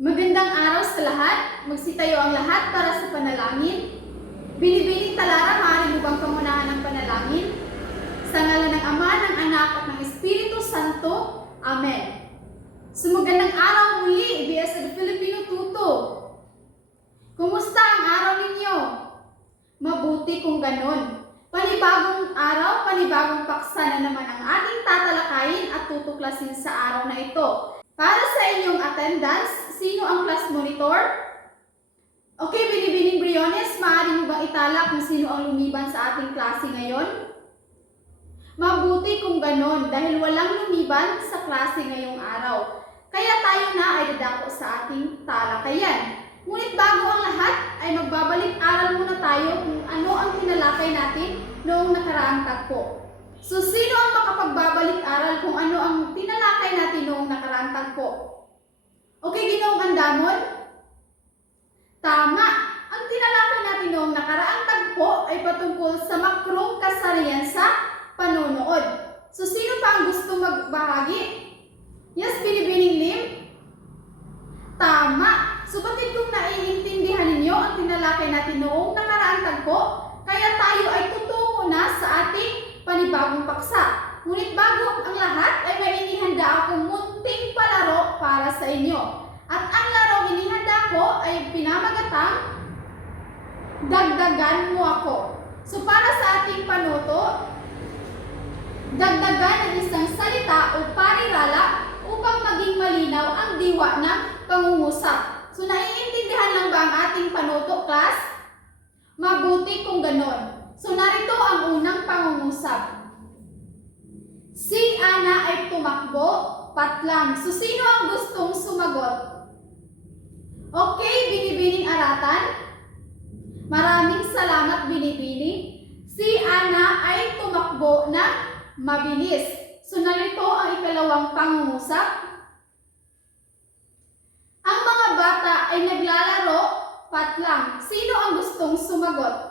Magandang araw sa lahat. Magsitayo ang lahat para sa panalangin. Binibining talara, maaari mo bang pangunahan ng panalangin? Sa ngalan ng Ama, ng Anak, at ng Espiritu Santo. Amen. Magandang araw muli, BSed Filipino Tuto. Kumusta ang araw ninyo? Mabuti kung ganon. Panibagong araw, panibagong paksa na naman ang ating tatalakayin at tutuklasin sa araw na ito. Para sa inyong attendance, sino ang class monitor? Okay, Binibining Briones, maaari mo bang itala kung sino ang lumiban sa ating klase ngayon? Mabuti kung ganon dahil walang lumiban sa klase ngayong araw. Kaya tayo na ay dadako sa ating talakayan. Ngunit bago ang lahat ay magbabalik-aral muna tayo kung ano ang tinalakay natin noong nakaraang tagpo. So, sino ang makapagbabalik-aral kung ano ang tinalakay natin noong nakaraang tagpo? Okay, Ginoong Andamon? Tama! Ang tinalakay natin noong nakaraang tagpo ay patungkol sa makrong kasarian sa panonood. So, sino pa ang gusto magbahagi? Yes, Binibining Lim? Tama! Subatit kung naiintindihan ninyo ang tinalakay natin noong nakaraang tagpo, kaya tayo ay tutungo na sa ating panibagong paksa. Ngunit bago ang lahat ay may inihanda akong munting palaro para sa inyo. At ang larong inihanda ko ay pinamagatang Dagdagan Mo Ako. So para sa ating panuto, dagdagan ng isang salita o parirala upang maging malinaw ang diwa ng pangungusap. So naiintindihan lang ba ang ating panuto, class? Mabuti kung ganon. So narito ang unang pangungusap. Si Ana ay tumakbo, patlang. So sino ang gustong sumagot? Okay, Binibining Aratan. Maraming salamat, Binibining. Si Ana ay tumakbo na mabilis. So narito ang ikalawang pangungusap. Ang mga bata ay naglalaro, patlang. Sino ang gustong sumagot?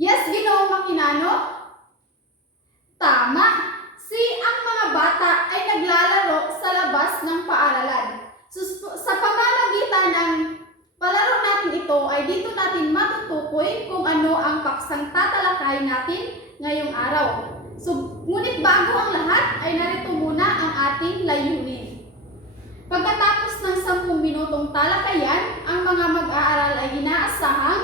Yes, Ginoong Makinano? Tama! Ang mga bata ay naglalaro sa labas ng paaralan. So, sa pamamagitan ng palaro natin ito ay dito natin matutukoy kung ano ang paksang tatalakay natin ngayong araw. So, ngunit bago ang lahat ay narito muna ang ating layunin. Pagkatapos ng 10 minutong talakayan, ang mga mag-aaral ay inaasahang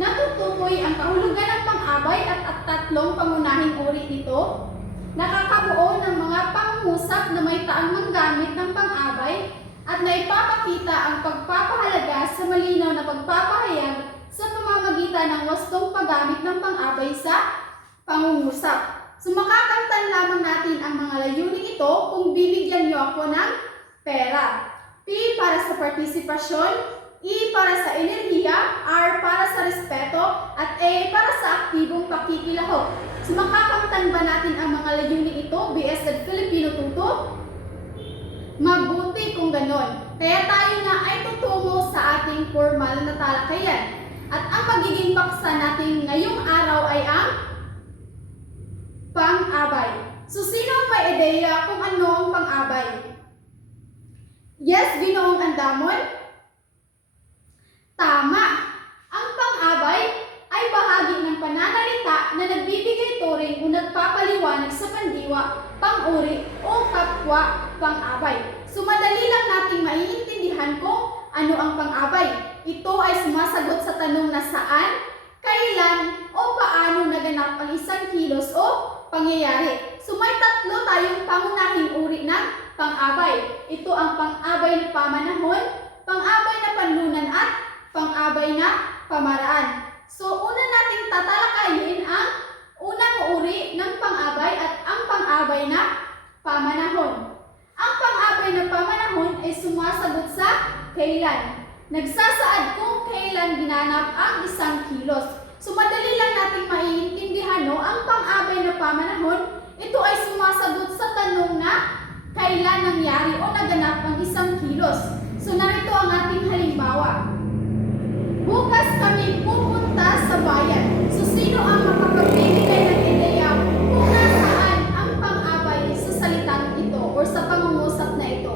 natutukoy ang kahulugan ng pang-abay at tatlong pangunahing uri nito, nakakabuo ng mga pangungusap na may taang manggamit ng pang-abay at naipapakita ang pagpapahalaga sa malinaw na pagpapahayag sa pamamagitan ng wastong paggamit ng pang-abay sa pangungusap. So makakamtan lamang natin ang mga layunin ito kung bibigyan niyo ako ng pera. P para sa partisipasyon, E para sa enerhiya, R para sa respeto, at A para sa aktibong pakikilahok. So makakamtan ba natin ang mga layunin ito, BSed Filipino Tuto? Mabuti kung ganon. Kaya tayo na ay tutungo sa ating formal na talakayan. At ang magiging paksa natin ngayong araw ay ang pang-abay. So sino ang may ideya kung ano ang pang-abay? Yes, Ginoong Andamon? Tama! Ang pang-abay ay bahagi ng pananalita na nagbibigay turing o nagpapaliwanag sa pandiwa, pang-uri o kapwa pang-abay. So madali lang nating maiintindihan kung ano ang pang-abay. Ito ay sumasagot sa tanong na saan, kailan o paano naganap ang isang kilos o pangyayari. So may tatlo tayong pangunahing uri ng pang-abay. Ito ang pang-abay na pamanahon, pang-abay na panlunan at pang-abay na pamaraan. So, una nating tatalakayin ang unang uri ng pang-abay at ang pang-abay na pamanahon. Ang pang-abay na pamanahon ay sumasagot sa kailan. Nagsasaad kung kailan ginanap ang isang kilos. So, madali lang nating maiintindihan, no? Ang pang-abay na pamanahon, ito ay sumasagot sa tanong na kailan nangyari o naganap ang isang kilos. So, narito ang ating halimbawa. Bukas kami pupunta sa bayan. So, sino ang makapagbibigay ng ideya kung nasaan ang pang-abay sa salitang ito o sa pangungusap na ito?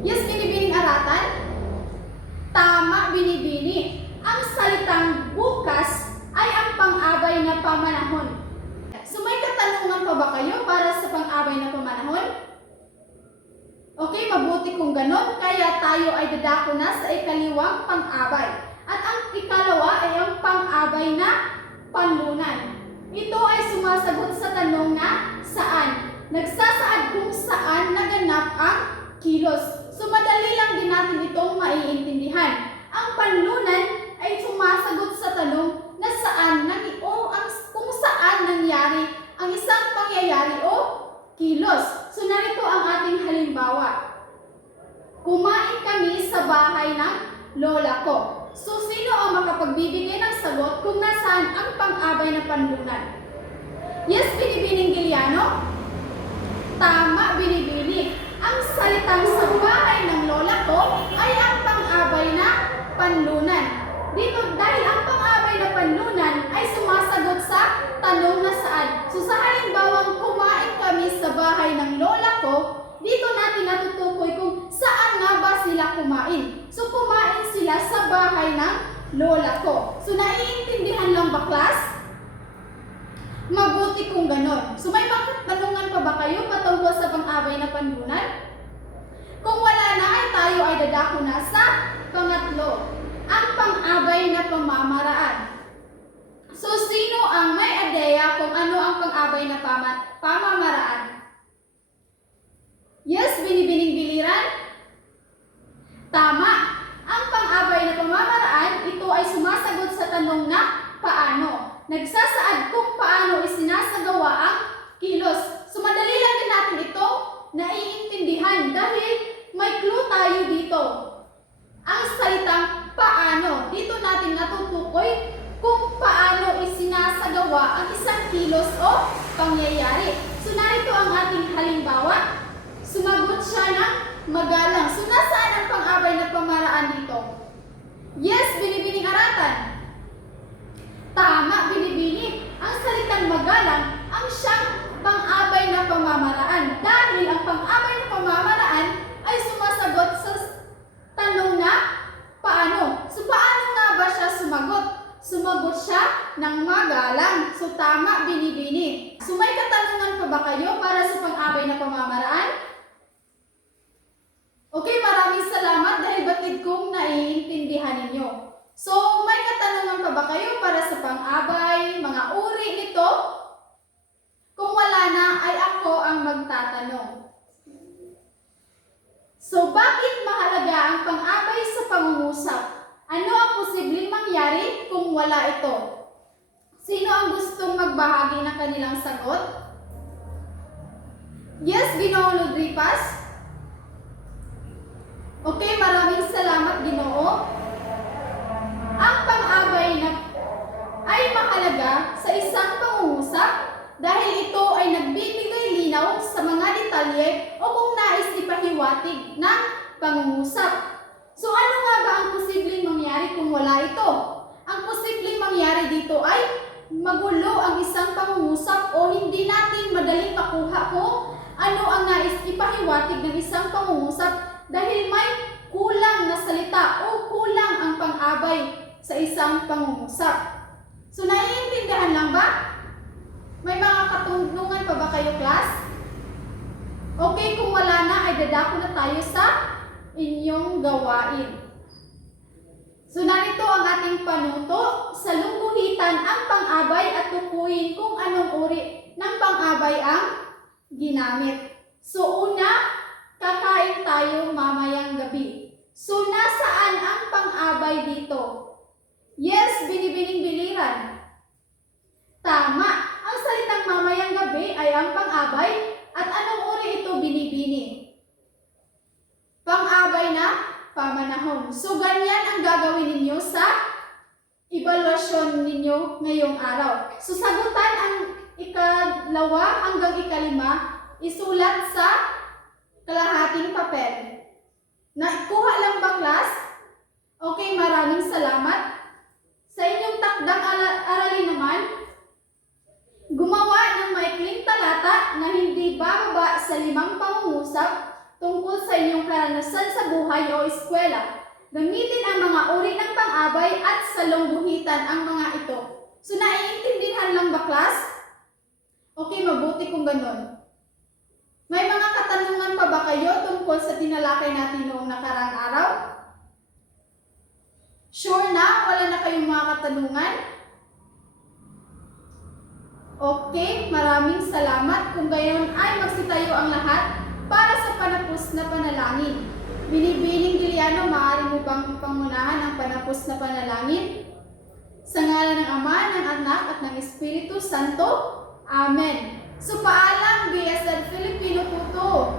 Yes, Binibining Aratan? pa ba kayo para sa pang-abay na pamanahon? Okay, mabuti kung ganon, kaya tayo ay dadako na sa ikaliwang pang-abay. At ang ikalawa ay ang pang-abay na panlunan. Ito ay sumasagot sa tanong na saan. Nagsasaad kung saan naganap ang kilos. So madali lang din natin itong maiintindihan. Ang panlunan ay sumasagot sa tanong na saan kung saan nangyari ang isang pangyayari o kilos. So narito ang ating halimbawa. Kumain kami sa bahay ng lola ko. So sino ang makapagbibigay ng sagot kung nasaan ang pang-abay na panlunan? Yes, Binibining Giliano? Tama, Binibini. Ang salitang sa bahay ng lola ko ay ang pang-abay na panlunan. Dito, dahil ang pang-abay na panlunan ay sumasagot sa tanong na saan. So sa halimbawang kumain kami sa bahay ng lola ko, dito natin natutukoy kung saan nga ba sila kumain. So kumain sila sa bahay ng lola ko. So naiintindihan lang ba, class? Mabuti kung ganon. So may pagtatanungan pa ba kayo patungkol sa pang-abay na panlunan? Kung wala na ay tayo ay dadako na sa pangatlo, ang pang-abay na pamamaraan. So sino ang may ideya kung ano ang pang-abay na pamamaraan? Yes, Binibining Biliran? Tama. Ang pang-abay na pamamaraan, ito ay sumasagot sa tanong na paano. Nagsasaad kung paano isinasagawa ang kilos. So madali lang din natin ito naiintindihan dahil may clue tayo dito. Ang salitang paano, dito natin natutukoy kung paano isinasagawa ang isang kilos o pangyayari. So narito ang ating halimbawa. Sumagot siya ng magalang. So nasaan ang pang-abay na pamaraan dito? Yes, Binibining Aratan. Tama, Binibini. Ang salitang magalang ang siyang pang-abay na pamamaraan. Dahil ang pang-abay na pamamaraan ay sumasagot sa tanong na paano. So paano nga ba siya sumagot? Sumagot siya ng magalang. So tama, Binibini. So may katanungan pa ba kayo para sa pang-abay na pamamaraan? Okay, maraming salamat dahil batid kong naiintindihan ninyo. So, may katanungan pa ba kayo para sa pang-abay, mga uri nito? Kung wala na, ay ako ang magtatanong. So, bakit mahalaga ang pang-abay sa pangungusap? Ano ang posibleng mangyari kung wala ito? Sino ang gustong magbahagi ng kanilang sagot? Yes, Ginoo Ludripas? Okay, maraming salamat, Ginoo. Ang pang-abay ay mahalaga sa isang pangungusap dahil ito ay nagbibigay linaw sa mga detalye o kung nais ipahiwatig ng pangungusap. So ano nga ba ang posibleng mangyari kung wala ito? Ang posibleng mangyari dito ay magulo ang isang pangungusap o hindi natin madaling makuha kung ano ang nais ipahiwatig ng isang pangungusap dahil may kulang na salita o kulang ang pang-abay sa isang pangungusap. So, naiintindihan lang ba? May mga katanungan pa ba kayo, class? Okay, kung wala na, ay dadako na tayo sa inyong gawain. So, narito ang ating panuto. Sa lungguhitan ang pang-abay at tukuyin kung anong uri ng pang-abay ang ginamit. So, una, kakain tayo mamayang gabi. So, nasaan ang pang-abay dito? Yes, Binibining Biliran. Tama. Ang salitang mamayang gabi ay ang pang-abay. At anong uri ito, Binibini? Pang-abay na pamanahon. So, ganyan ang gagawin ninyo sa evaluasyon ninyo ngayong araw. So, sagutan ang ikalawa hanggang ikalima, isulat sa kalahating papel. Naikuha lang ba, class? Okay, maraming salamat. Sa inyong takdang aralin naman, gumawa ng maikling talata na hindi bababa sa 5 pangungusap tungkol sa inyong karanasan sa buhay o eskwela. Gamitin ang mga uri ng pang-abay at sa lungguhitan ang mga ito. So, naiintindihan lang ba, class? Okay, mabuti kung ganun. May mga katanungan pa ba kayo tungkol sa tinalakay natin noong nakaraang araw? Sure na? Wala na kayong mga katanungan? Okay, maraming salamat. Kung gayon ay magsitayo ang lahat para sa panapos na panalangin. Binibining Giliano, maaari mo bang pangunahan ang panapos na panalangin? Sa ngalan ng Ama, ng Anak, at ng Espiritu Santo. Amen. So paalam, BSL Filipino Tuto.